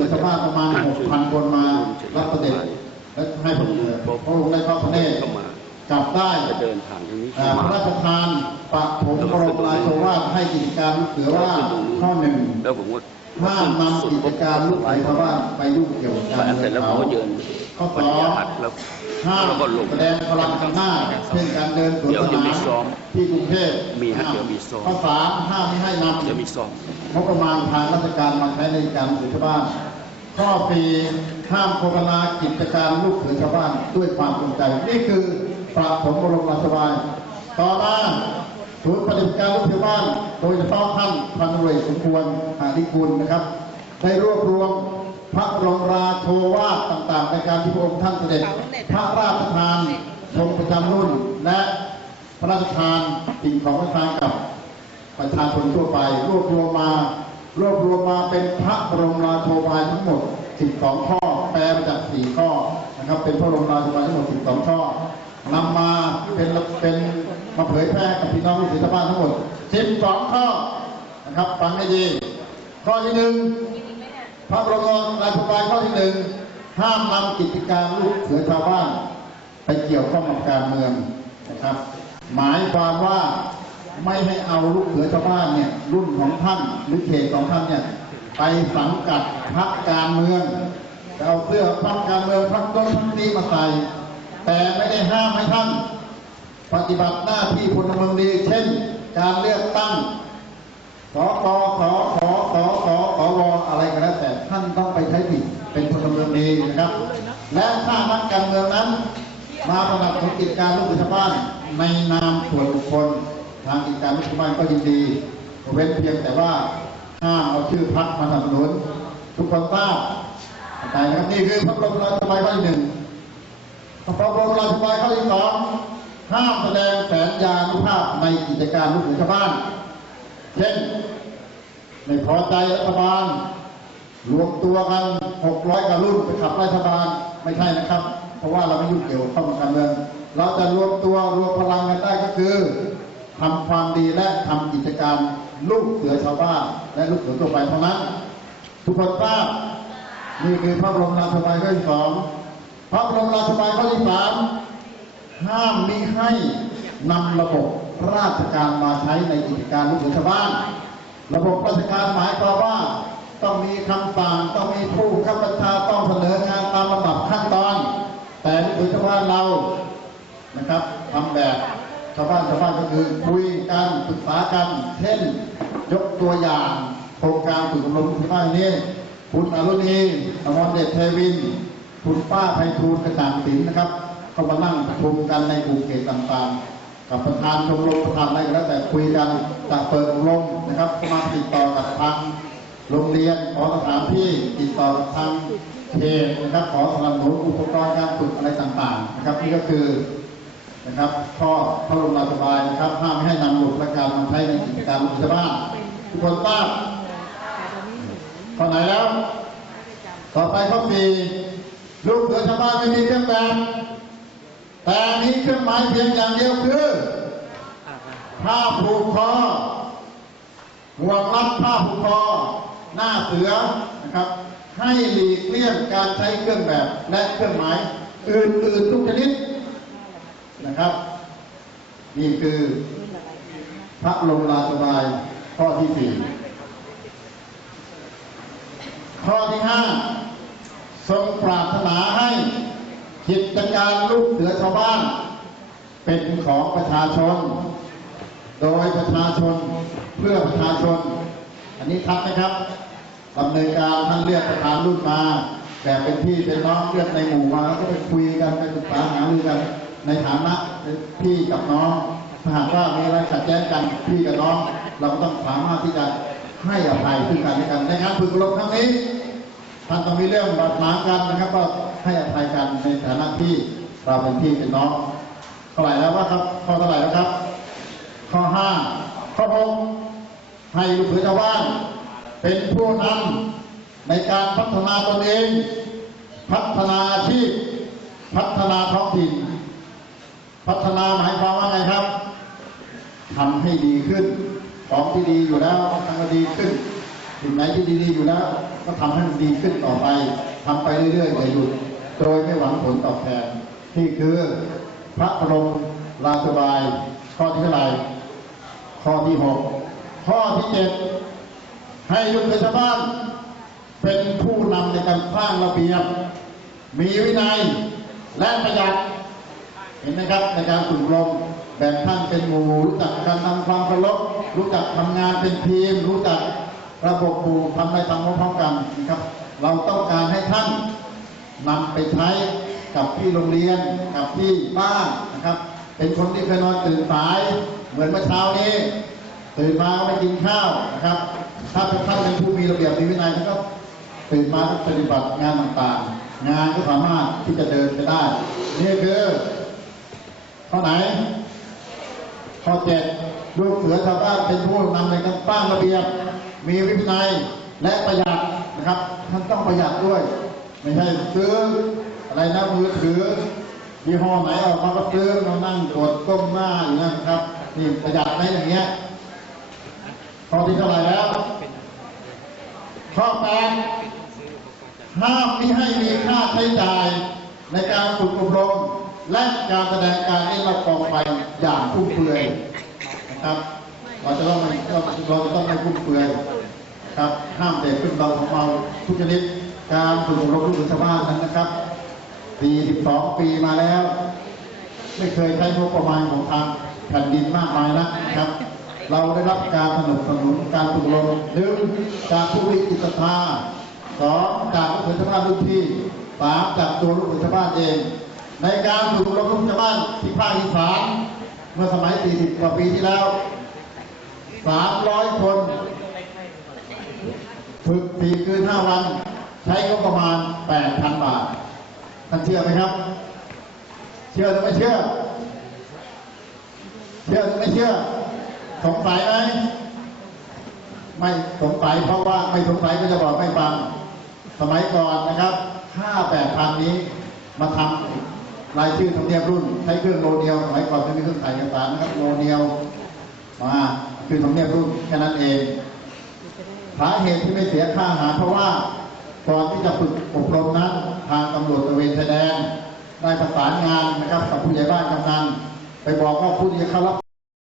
สือชาวบ้านประมาณ6,000คนมารับเสด็จและให้พระพระองค์ได้ทอดพระเนตรเข้ามากลับได้จะเดินผ่านตรงนี้อ่าเข้าพมาระราชทานปะผมบรมราโชวาทให้กิจการลูกเสือว่าข้อหนึ่งแล้วผมก็ห้ามนำกิจการลูกเสือชาวบ้านไปยุ่งเกี่ยวกับแการเสร็จแล้วผมก็ยืนข้อปสอฏิงญาณแล้วห้ามแล้วก็ลงแสดงพลังทางหน้าเช่นการเดินสวนเดี๋ยวสจะมีนามซ้อมที่กรุงเทพมีฮะเดี๋ยวมีซ้อมข้อสามห้ามไม่ให้นำจะมีซ้อมงบประมาณทางราชการมาใช้ในการสืบชาวบ้าน ข้อสี่ห้ามโฆษณากิจการลูกเสือชาวบ้านด้วยความจงใจ นี่คือประสมบรมราชวายต่อมาศูนย์ปฏิบัติการลูกเสือบ้าน โดยเฉพาะท่านพันรวจเอกสมควรหาธิกุลนะครับ ได้รวบรวมพระบรมราโชวาทต่างๆ ในการที่พระองค์ท่านเสด็จ พระราชทานชมประจำรุ่น และพระราชทานสิ่งของประทานกับประชาชนทั่วไปรวบรวมมา รวบรวมมาเป็นพระบรมราโชบายทั้งหมด 12 ข้อ แปลมาจาก 4 ข้อนะครับ เป็นพระบรมราโชบายทั้งหมด 12 ข้อนำมาเป็นเป็นมาเผยแพร่กับพี่น้องศิษย์ชาวบ้านทั้งหมด 12 ข้อนะครับฟังให้ดี ข้อที่หนึ่งพระบรมราโชบายข้อที่หนึ่งห้ามนำกิจการลูกเสือชาวบ้าน ไปเกี่ยวข้องกับการเมืองนะครับ หมายความว่า ไม่ให้เอาลูกเสือชาวบ้านเนี่ยรุ่นของท่านหรือเขตของท่านเนี่ยไปสังกัดพรรคการเมืองเอาเสื้อพรรคการเมืองพรรคต้นพรรคนี้มาใส่แต่ไม่ได้ห้ามให้ท่าน ปฏิบัติหน้าที่พลเมืองดี เช่น การเลือกตั้งสกสขสสสวอะไรก็แล้วแต่ท่านต้องไปใช้ผิดเป็นพลเมืองดีนะครับ และถ้านักการเมืองนั้น มาประดับสนุนกิจการลูกชาวบ้านในนามส่วนบุคคล ทางกิจการลูกชาวบ้านก็ยินดีเว้นเพียงแต่ว่าห้ามเอาชื่อพรรคมาสนับสนุน ทุกคนทราบเข้าใจนะครับนี่คือพระบรมราชบัญญัติข้อที่หนึ่งพระบรมราชบัญญัติข้อที่สองห้ามแสดงแสนยานุภาพในกิจการลูกชาวบ้าน เช่นไม่พอใจรัฐบาล รวมตัวกัน600กว่ารุ่นไปขับรัฐบาลไม่ใช่นะครับ เพราะว่าเราไม่ยุ่งเกี่ยวข้องกับการเมืองเราจะรวมตัวรวมพลังกันได้ก็คือ ทำความดีและทำกิจการลูกเสือชาวบ้านและลูกเสือทั่วไปเท่านั้น ทุกคนทราบนี่คือพระบรมราชบัญญัติข้อที่สองพระบรมราชบัญญัติข้อที่สามห้ามมิให้นำระบบราชการมาใช้ในกิจการลูกเสือชาวบ้าน ระบบราชการหมายความว่าต้องมีคำสั่งต้องมีผู้บังคับบัญชาต้องเสนองานตามลำดับขั้นตอน แต่ลูกเสือชาวบ้านเรานะครับทำแบบ ชาวบ้านชาวบ้านก็คือคุยกันปรึกษากันเช่นยกตัวอย่างโครงการฝึกอบรมชาวบ้านนี้ คุณอรุณีอมรเดชเทวิน คุณป้าไพฑูรย์กระจ่างศิลป์นะครับเขามานั่งประชุมกันในกลุ่มเขตต่างๆ กับประธานชมรมประธานอะไรก็แล้วแต่คุยกันจะเปิดอบรมนะครับก็มาติดต่อกับทางโรงเรียนขอสถานที่ติดต่อกับทางเขตนะครับขอสนับสนุนอุปกรณ์การฝึกอะไรต่างๆ นะครับนี่ก็คือ นะครับข้อพระบรมราชบายนะครับห้ามไม่ให้นำบุตรและการมาใช้ในกิจการของชาวบ้านทุกคนทราบข้อไหนแล้ว ต่อไปข้อสี่ลูกเสือชาวบ้านไม่มีเครื่องแบบแต่มีเครื่องหมายเพียงอย่างเดียวคือผ้าผูกคอห่วงรัดผ้าผูกคอหน้าเสือนะครับ ให้หลีกเลี่ยงการใช้เครื่องแบบและเครื่องหมาย อื่นๆทุกชนิด นะครับ นี่คือพระลงราชบายข้อที่สี่ข้อที่ห้าทรงปรารถนาให้กิจการลูกเสือชาวบ้าน เป็นของประชาชน โดยประชาชนเพื่อประชาชน อันนี้ทัดนะครับดำเนินการท่านเลือกประธานรุ่นมา แต่เป็นพี่เป็นน้องเลือกในหมู่มาแล้วก็ไปคุยกันไปปรึกษาหารือกัน ในฐานะพี่กับน้องถ้าหากว่ามีอะไรขัดแย้งกันพี่กับน้อง เราก็ต้องสามารถที่จะให้อภัยซึ่งกันและกันในงานฝึกอบรมครั้งนี้ท่านต้องมีเรื่องบาดหมางกันนะครับ ก็ให้อภัยกันในฐานะที่เราเป็นพี่เป็นน้องเท่าไหร่แล้วว่าครับข้อเท่าไหร่แล้วครับ ข้อห้าข้อหกให้ลูกเสือชาวบ้านเป็นผู้นำในการพัฒนาตนเอง พัฒนาอาชีพ พัฒนาท้องถิ่น พัฒนาหมายความว่าไงครับทำให้ดีขึ้น ของที่ดีอยู่แล้วทำให้ดีขึ้นสิ่งไหนที่ดีๆอยู่แล้วก็ทำให้มันดีขึ้นต่อไปทำไปเรื่อยๆอย่าหยุดโดยไม่หวังผลตอบแทนนี่คือพระบรมราชบาย ข้อที่เท่าไหร่ข้อที่หกข้อที่เจ็ดให้ยุคชาวบ้านเป็นผู้นำในการสร้างระเบียบ มีวินัยและประหยัด เห็นไหมครับในการฝึกลมแบ่งท่านเป็นหมู่รู้จักการทำความเคารพรู้จักทำงานเป็นทีม รู้จักระบบหมูทำในทำพร้อมกันนะครับ เราต้องการให้ท่านนำไปใช้กับที่โรงเรียนกับที่บ้านนะครับ เป็นคนที่เคยนอนตื่นสาย เหมือนเมื่อเช้านี้ตื่นมาก็ไม่กินข้าวนะครับ ถ้าท่านเป็นผู้มีระเบียบมีวินัยก็ตื่นมาปฏิบัติงานต่างๆ งานก็สามารถที่จะเดินไปได้นี่คือ ข้อไหน ข้อเจ็ดลูกเสือชาวบ้านเป็นผู้นำในการสร้างระเบียบ มีวินัยและประหยัดนะครับ ท่านต้องประหยัดด้วย ไม่ใช่ซื้ออะไรนะมือถือยี่ห้อไหนออกมาก็ซื้อมานั่งกดก้มหน้าอย่างนี้ยนะครับนี่ประหยัดไหมอย่างเงี้ยข้อที่เท่าไหร่แล้ว ข้อแปดห้ามมิให้มีค่าใช้จ่ายในการฝึกอบรม และการแสดงการเล่นละครไปอย่างฟุ่มเฟือยนะครับ เราจะต้องไม่เราจะต้องไม่ฟุ่มเฟือยครับห้ามเด็กขึ้นเบาของเมาทุกชนิดการฝึกอบรมลูกศิษย์ชาวบ้านนั้นนะครับ 42 ปีมาแล้ว ไม่เคยใช้งบประมาณของทางแผ่นดินมากมายนักนะครับ เราได้รับการสนับสนุนการฝึกอบรมหนึ่งจากผู้วิจิตรศรัทธาสองจากลูกศิษย์ชาวบ้านรุ่นพี่สามจากตัวลูกศิษย์ชาวบ้านเอง ในการฝึกอบรมลูกศิษย์ชาวบ้านที่ภาคอีสานเมื่อสมัย 40 กว่าปีที่แล้ว 300 คน ฝึกสี่คืนห้าวัน ใช้งบประมาณ 8,000 บาท ท่านเชื่อไหมครับ เชื่อหรือไม่เชื่อ เชื่อหรือไม่เชื่อ สงสัยไหม ไม่สงสัยเพราะว่าไม่สงสัยก็จะบอกไม่ฟัง สมัยก่อนนะครับค่าแปดพันนี้มาทำ รายชื่อทำเนียบรุ่นใช้เครื่องโลเนียวสมัยก่อนจะมีเครื่องถ่ายเอกสารนะครับโลเนียวมาคือทำเนียบรุ่นแค่นั้นเองสาเหตุที่ไม่เสียค่าอาหารเพราะว่าก่อนที่จะฝึกอบรมนั้นทางตำรวจตระเวนชายแดนได้ประสานงานนะครับกับผู้ใหญ่บ้านกำนันไปบอกว่าผู้ที่เข้ารับ